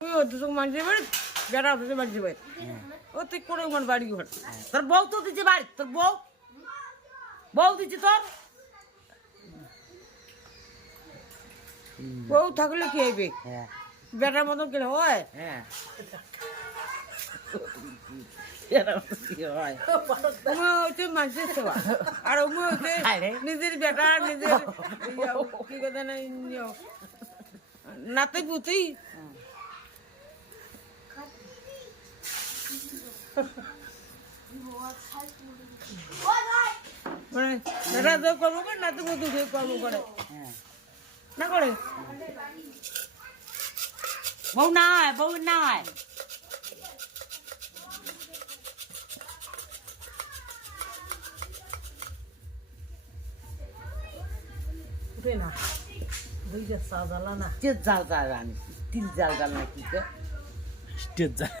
তুই দুটো মানুষের বাড়ি বেড়া হতে মানুষের বাড়ি ও তুই করে আমার বাড়ি ঘর তোর বউ তো দিচ্ছে বাড়ি তোর বউ বউ দিচ্ছে তোর বউ থাকলে কি হইবে বেটার মতন কেন হয় মানুষের সেবা আর নিজের বেটা নিজের কি কথা না নাতে পুতেই মানে বেটা তো কর্ম করে নাতে পুতু কর্ম করে না করে বউ নাই বউ নাই উঠে না দুইটা চা জ্বালা না জাল জাল আনি তিন জাল জাল না কি